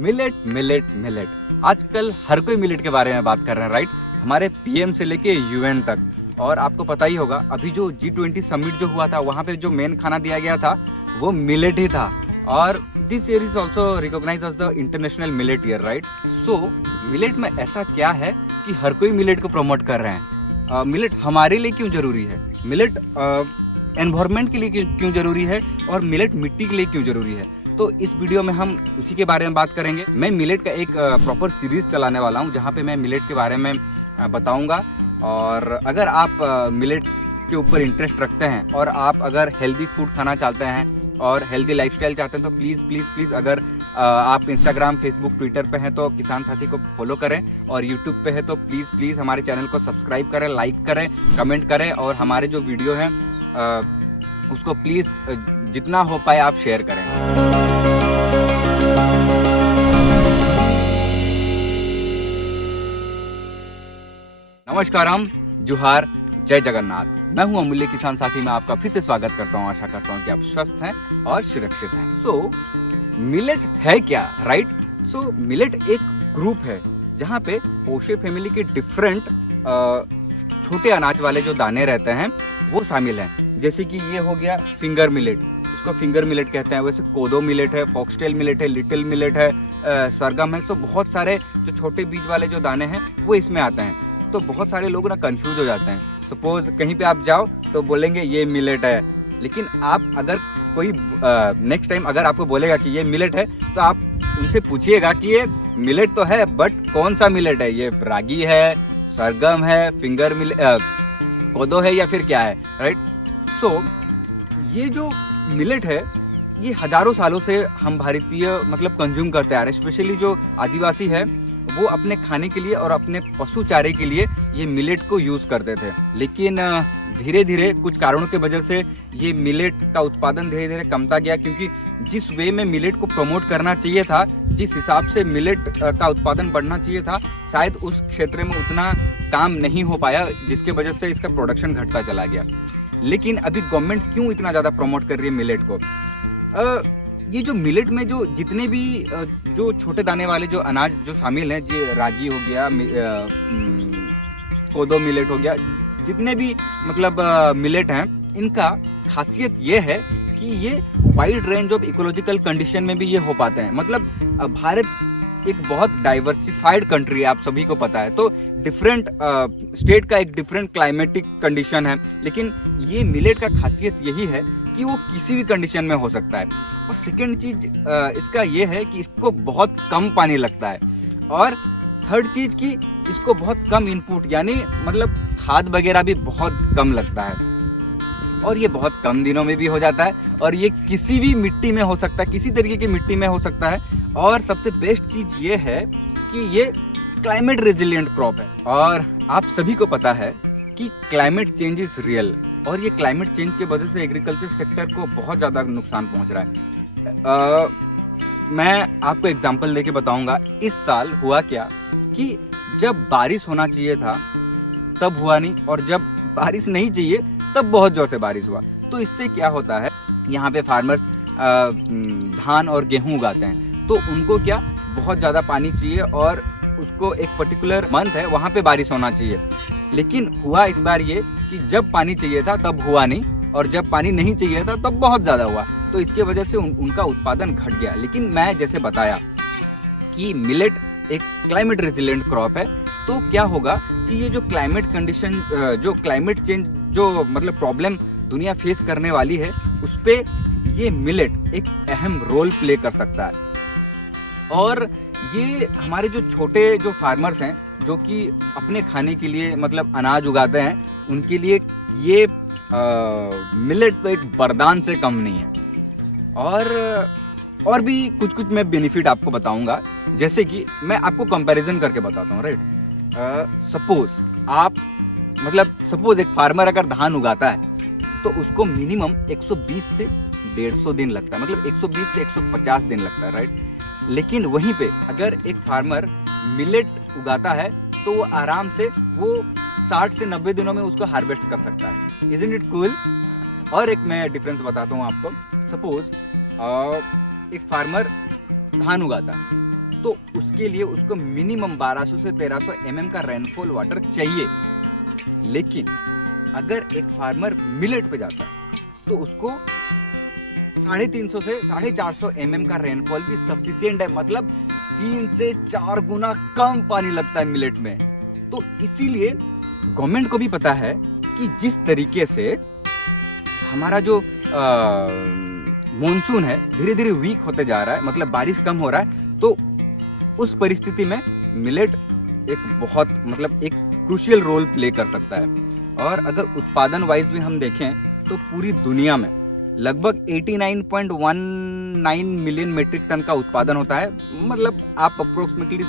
Millet millet millet, आजकल हर कोई millet के बारे में बात कर रहे हैं, राइट। हमारे पीएम से लेके यूएन तक। और आपको पता ही होगा अभी जो G20 समिट जो हुआ था वहाँ पे जो मेन खाना दिया गया था वो मिलेट ही था। और this year is also recognised as the international millet year, right. So millet में ऐसा क्या है कि हर कोई मिलेट को प्रमोट कर रहे हैं। मिलेट हमारे लिए क्यों जरूरी है, मिलेट एनवायरनमेंट के लिए क्यों जरूरी है, और मिलेट मिट्टी के लिए क्यों जरूरी है। तो इस वीडियो में हम उसी के बारे में बात करेंगे। मैं मिलेट का एक प्रॉपर सीरीज चलाने वाला हूँ जहाँ पे मैं मिलेट के बारे में बताऊँगा। और अगर आप मिलेट के ऊपर इंटरेस्ट रखते हैं और आप अगर हेल्दी फूड खाना चाहते हैं और हेल्दी लाइफस्टाइल चाहते हैं तो प्लीज़ प्लीज़ प्लीज़, अगर आप इंस्टाग्राम, फेसबुक, ट्विटर पे हैं तो किसान साथी को फॉलो करें, और यूट्यूब पे है तो प्लीज़ प्लीज़ हमारे चैनल को सब्सक्राइब करें, लाइक करें, कमेंट करें, और हमारे जो वीडियो हैं उसको प्लीज़ जितना हो पाए आप शेयर करें। नमस्कार, हम जुहार, जय जगन्नाथ। मैं हूं अमूल्य किसान साथी में आपका फिर से स्वागत करता हूं। आशा करता हूं कि आप स्वस्थ हैं और सुरक्षित हैं। सो मिलेट है क्या, राइट। सो मिलेट एक ग्रुप है जहां पे पोशे फैमिली के डिफरेंट छोटे अनाज वाले जो दाने रहते हैं वो शामिल हैं। जैसे कि ये हो गया फिंगर मिलेट, इसको फिंगर मिलेट कहते हैं। वैसे कोदो मिलेट है, फॉक्सटेल मिलेट है, लिटिल मिलेट है, सरगम है। तो बहुत सारे जो छोटे बीज वाले जो दाने हैं वो इसमें आते हैं। तो बहुत सारे लोग ना कंफ्यूज हो जाते हैं। सपोज कहीं पे आप जाओ तो बोलेंगे ये मिलेट है, लेकिन आप अगर कोई नेक्स्ट टाइम अगर आपको बोलेगा कि ये मिलेट है तो आप उनसे पूछिएगा कि ये मिलेट तो है बट कौन सा मिलेट है, ये रागी है, सरगम है, फिंगर कोदो है या फिर क्या है, राइट। सो ये जो मिलेट है ये हजारों सालों से हम भारतीय मतलब कंज्यूम करते आ रहे हैं। स्पेशली जो आदिवासी है वो अपने खाने के लिए और अपने पशु चारे के लिए ये मिलेट को यूज करते थे। लेकिन धीरे धीरे कुछ कारणों की वजह से ये मिलेट का उत्पादन धीरे धीरे कमता गया, क्योंकि जिस वे में मिलेट को प्रमोट करना चाहिए था, जिस हिसाब से मिलेट का उत्पादन बढ़ना चाहिए था, शायद उस क्षेत्र में उतना काम नहीं हो पाया, जिसके वजह से इसका प्रोडक्शन घटता चला गया। लेकिन अभी गवर्नमेंट क्यों इतना ज़्यादा प्रमोट कर रही है मिलेट को। ये जो मिलेट में जो जितने भी जो छोटे दाने वाले जो अनाज जो शामिल हैं, जी रागी हो गया, कोदो मिलेट हो गया, जितने भी मतलब मिलेट हैं, इनका खासियत ये है कि ये wide range of ecological condition में भी ये हो पाते हैं। मतलब भारत एक बहुत डाइवर्सिफाइड कंट्री है, आप सभी को पता है। तो डिफरेंट स्टेट का एक डिफरेंट क्लाइमेटिक कंडीशन है, लेकिन ये मिलेट का खासियत यही है कि वो किसी भी कंडीशन में हो सकता है। और सेकेंड चीज इसका ये है कि इसको बहुत कम पानी लगता है, और थर्ड चीज कि इसको बहुत कम इनपुट यानी मतलब खाद वगैरह भी बहुत कम लगता है, और ये बहुत कम दिनों में भी हो जाता है, और ये किसी भी मिट्टी में हो सकता है, किसी तरीके की मिट्टी में हो सकता है। और सबसे बेस्ट चीज ये है कि ये क्लाइमेट रेजिलिएंट क्रॉप है। और आप सभी को पता है कि क्लाइमेट चेंज इज रियल, और ये क्लाइमेट चेंज के वजह से एग्रीकल्चर सेक्टर को बहुत ज़्यादा नुकसान पहुंच रहा है। मैं आपको एग्जांपल देके बताऊंगा। इस साल हुआ क्या कि जब बारिश होना चाहिए था तब हुआ नहीं, और जब बारिश नहीं चाहिए तब बहुत ज़ोर से बारिश हुआ। तो इससे क्या होता है, यहाँ पे फार्मर्स धान और गेहूँ उगाते हैं, तो उनको क्या बहुत ज़्यादा पानी चाहिए, और उसको एक पर्टिकुलर मंथ है वहाँ पे बारिश होना चाहिए। लेकिन हुआ इस बार ये कि जब पानी चाहिए था तब हुआ नहीं, और जब पानी नहीं चाहिए था तब बहुत ज़्यादा हुआ। तो इसके वजह से उनका उत्पादन घट गया। लेकिन मैं जैसे बताया कि मिलेट एक क्लाइमेट रेजिलिएंट क्रॉप है, तो क्या होगा कि ये जो क्लाइमेट कंडीशन, जो क्लाइमेट चेंज जो मतलब प्रॉब्लम दुनिया फेस करने वाली है, उस पर ये मिलेट एक अहम रोल प्ले कर सकता है। और ये हमारे जो छोटे जो फार्मर्स हैं जो कि अपने खाने के लिए मतलब अनाज उगाते हैं, उनके लिए ये मिलेट तो एक वरदान से कम नहीं है। और भी कुछ कुछ मैं बेनिफिट आपको बताऊंगा। जैसे कि मैं आपको कंपैरिजन करके बताता हूँ, राइट। सपोज एक फार्मर अगर धान उगाता है तो उसको मिनिमम 120 से 150 दिन लगता है, मतलब 120 से 150 दिन लगता है, राइट। लेकिन वहीं पे अगर एक फार्मर मिलेट उगाता है तो वो आराम से वो 60 से 90 दिनों में उसको हार्वेस्ट कर सकता है। Isn't it cool. और एक मैं डिफरेंस बताता हूँ आपको। सपोज एक फार्मर धान उगाता है, तो उसके लिए उसको मिनिमम 1200 से 1300 mm का रेनफॉल वाटर चाहिए। लेकिन अगर एक फार्मर मिलेट पे जाता है तो उसको 350 से 450 mm का रेनफॉल भी सफिशिएंट है, मतलब 3 से 4 गुना कम पानी लगता है मिलेट में। तो इसीलिए गवर्नमेंट को भी पता है कि जिस तरीके से हमारा जो मॉनसून है धीरे धीरे वीक होते जा रहा है, मतलब बारिश कम हो रहा है, तो उस परिस्थिति में मिलेट एक बहुत मतलब एक क्रूशियल रोल प्ले कर सकता है। और अगर उत्पादन वाइज भी हम देखें तो पूरी दुनिया में लगभग 89.19 मिलियन मेट्रिक टन का उत्पादन होता है। मतलब आप अप्रोक्सीमेटली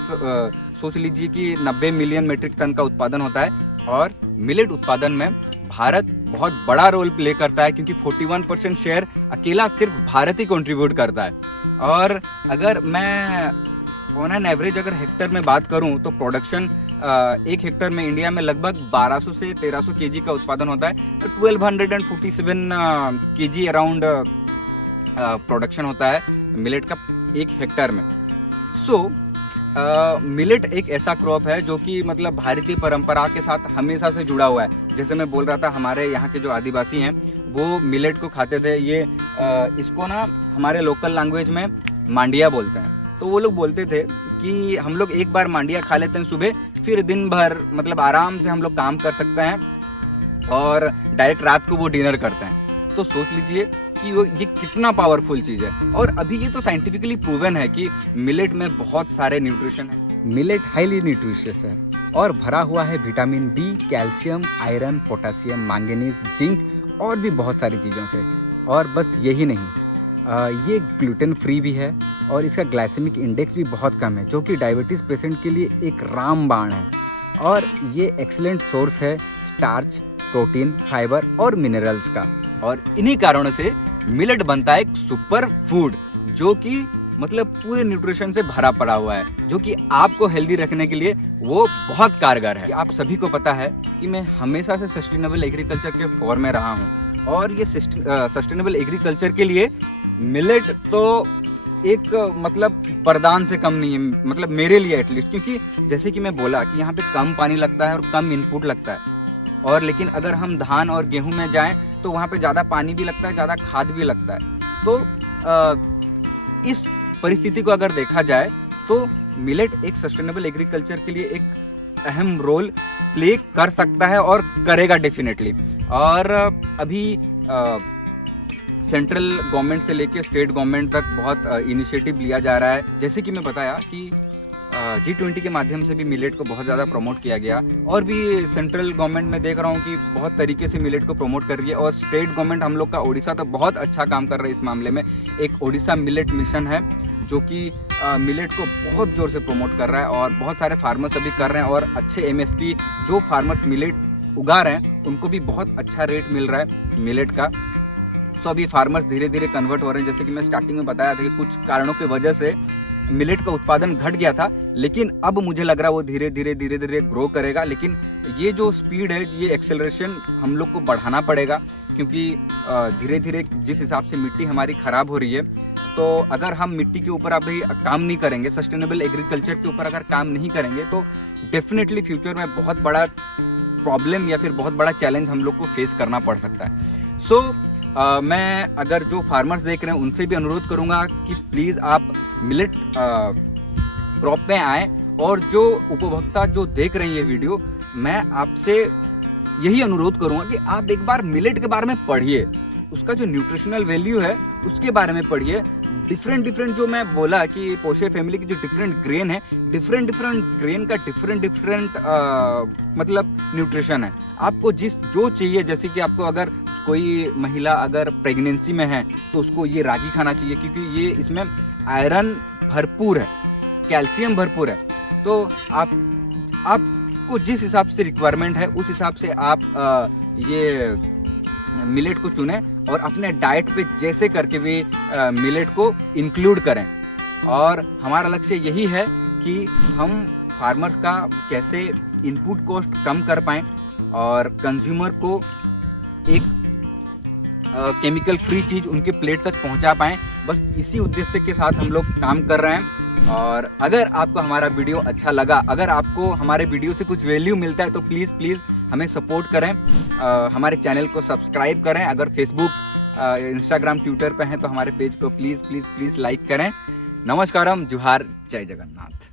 सोच लीजिए कि 90 मिलियन मेट्रिक टन का उत्पादन होता है। और मिलेट उत्पादन में भारत बहुत बड़ा रोल प्ले करता है, क्योंकि 41% शेयर अकेला सिर्फ भारत ही कंट्रीब्यूट करता है। और अगर मैं ऑन एन एवरेज अगर हेक्टर में बात करूं तो प्रोडक्शन एक हेक्टर में इंडिया में लगभग 1200 से 1300 केजी का उत्पादन होता है। 1247 केजी अराउंड प्रोडक्शन होता है मिलेट का एक हेक्टर में। मिलेट एक ऐसा क्रॉप है जो कि मतलब भारतीय परंपरा के साथ हमेशा से जुड़ा हुआ है। जैसे मैं बोल रहा था, हमारे यहाँ के जो आदिवासी हैं वो मिलेट को खाते थे। ये इसको ना हमारे लोकल लैंग्वेज में मांडिया बोलते हैं। तो वो लोग बोलते थे कि हम लोग एक बार मांडिया खा लेते हैं सुबह, फिर दिन भर मतलब आराम से हम लोग काम कर सकते हैं और डायरेक्ट रात को वो डिनर करते हैं। तो सोच लीजिए कि वो ये कितना पावरफुल चीज़ है। और अभी ये तो साइंटिफिकली प्रूवन है कि मिलेट में बहुत सारे न्यूट्रिशन है। मिलेट हाईली न्यूट्रिशियस है और भरा हुआ है vitamin B, calcium, iron, potassium, manganese, zinc और भी बहुत सारी चीज़ों से। और बस यही नहीं, ये ग्लूटेन फ्री भी है और इसका ग्लाइसेमिक इंडेक्स भी बहुत कम है, जो कि डायबिटीज़ पेशेंट के लिए एक रामबाण है। और ये एक्सीलेंट सोर्स है स्टार्च, प्रोटीन, फाइबर और मिनरल्स का। और इन्हीं कारणों से मिलेट बनता है एक सुपर फूड, जो कि मतलब पूरे न्यूट्रिशन से भरा पड़ा हुआ है, जो कि आपको हेल्दी रखने के लिए वो बहुत कारगर है। आप सभी को पता है कि मैं हमेशा से सस्टेनेबल एग्रीकल्चर के फॉर में रहा हूँ, और ये सस्टेनेबल एग्रीकल्चर के लिए मिलेट तो एक मतलब वरदान से कम नहीं है, मतलब मेरे लिए एटलीस्ट। क्योंकि जैसे कि मैं बोला कि यहाँ पे कम पानी लगता है और कम इनपुट लगता है, और लेकिन अगर हम धान और गेहूं में जाएं तो वहाँ पे ज़्यादा पानी भी लगता है, ज़्यादा खाद भी लगता है। तो इस परिस्थिति को अगर देखा जाए तो मिलेट एक सस्टेनेबल एग्रीकल्चर के लिए एक अहम रोल प्ले कर सकता है और करेगा डेफिनेटली। और अभी सेंट्रल गवर्नमेंट से लेके स्टेट गवर्नमेंट तक बहुत इनिशिएटिव लिया जा रहा है। जैसे कि मैं बताया कि G20 के माध्यम से भी मिलेट को बहुत ज़्यादा प्रमोट किया गया, और भी सेंट्रल गवर्नमेंट में देख रहा हूँ कि बहुत तरीके से मिलेट को प्रमोट कर रही है। और स्टेट गवर्नमेंट हम लोग का ओडिशा तो बहुत अच्छा काम कर रहा है इस मामले में। एक ओडिशा मिलेट मिशन है जो कि मिलेट को बहुत ज़ोर से प्रमोट कर रहा है, और बहुत सारे फार्मर्स अभी कर रहे हैं। और अच्छे MSP जो फार्मर्स मिलेट उगा रहे हैं उनको भी बहुत अच्छा रेट मिल रहा है मिलेट का। तो अभी फार्मर्स धीरे धीरे कन्वर्ट हो रहे हैं। जैसे कि मैं स्टार्टिंग में बताया था कि कुछ कारणों की वजह से मिलेट का उत्पादन घट गया था, लेकिन अब मुझे लग रहा है वो धीरे धीरे ग्रो करेगा। लेकिन ये जो स्पीड है, ये एक्सेलरेशन हम लोग को बढ़ाना पड़ेगा, क्योंकि धीरे धीरे जिस हिसाब से मिट्टी हमारी ख़राब हो रही है, तो अगर हम मिट्टी के ऊपर अभी काम नहीं करेंगे, सस्टेनेबल एग्रीकल्चर के ऊपर अगर काम नहीं करेंगे, तो डेफिनेटली फ्यूचर में बहुत बड़ा प्रॉब्लम या फिर बहुत बड़ा चैलेंज हम लोग को फेस करना पड़ सकता है। मैं अगर जो फार्मर्स देख रहे हैं उनसे भी अनुरोध करूंगा कि प्लीज़ आप मिलेट क्रॉप में आएँ, और जो उपभोक्ता जो देख रहे हैं ये वीडियो, मैं आपसे यही अनुरोध करूंगा कि आप एक बार मिलेट के बारे में पढ़िए, उसका जो न्यूट्रिशनल वैल्यू है उसके बारे में पढ़िए। डिफरेंट जो मैं बोला कि पोशे फैमिली की जो डिफरेंट ग्रेन है, डिफरेंट ग्रेन का डिफरेंट मतलब न्यूट्रिशन है। आपको जो चाहिए, जैसे कि आपको अगर कोई महिला अगर प्रेगनेंसी में है तो उसको ये रागी खाना चाहिए, क्योंकि ये इसमें आयरन भरपूर है, कैल्शियम भरपूर है। तो आपको जिस हिसाब से रिक्वायरमेंट है उस हिसाब से आप ये मिलेट को चुनें और अपने डाइट पे जैसे करके भी मिलेट को इंक्लूड करें। और हमारा लक्ष्य यही है कि हम फार्मर्स का कैसे इनपुट कॉस्ट कम कर पाएँ और कंज्यूमर को एक केमिकल फ्री चीज़ उनके प्लेट तक पहुंचा पाएँ। बस इसी उद्देश्य के साथ हम लोग काम कर रहे हैं। और अगर आपको हमारा वीडियो अच्छा लगा, अगर आपको हमारे वीडियो से कुछ वैल्यू मिलता है तो प्लीज़ हमें सपोर्ट करें, हमारे चैनल को सब्सक्राइब करें। अगर फेसबुक, इंस्टाग्राम, ट्विटर पे हैं तो हमारे पेज को प्लीज़ लाइक करें। नमस्कारम, जुहार, जय जगन्नाथ।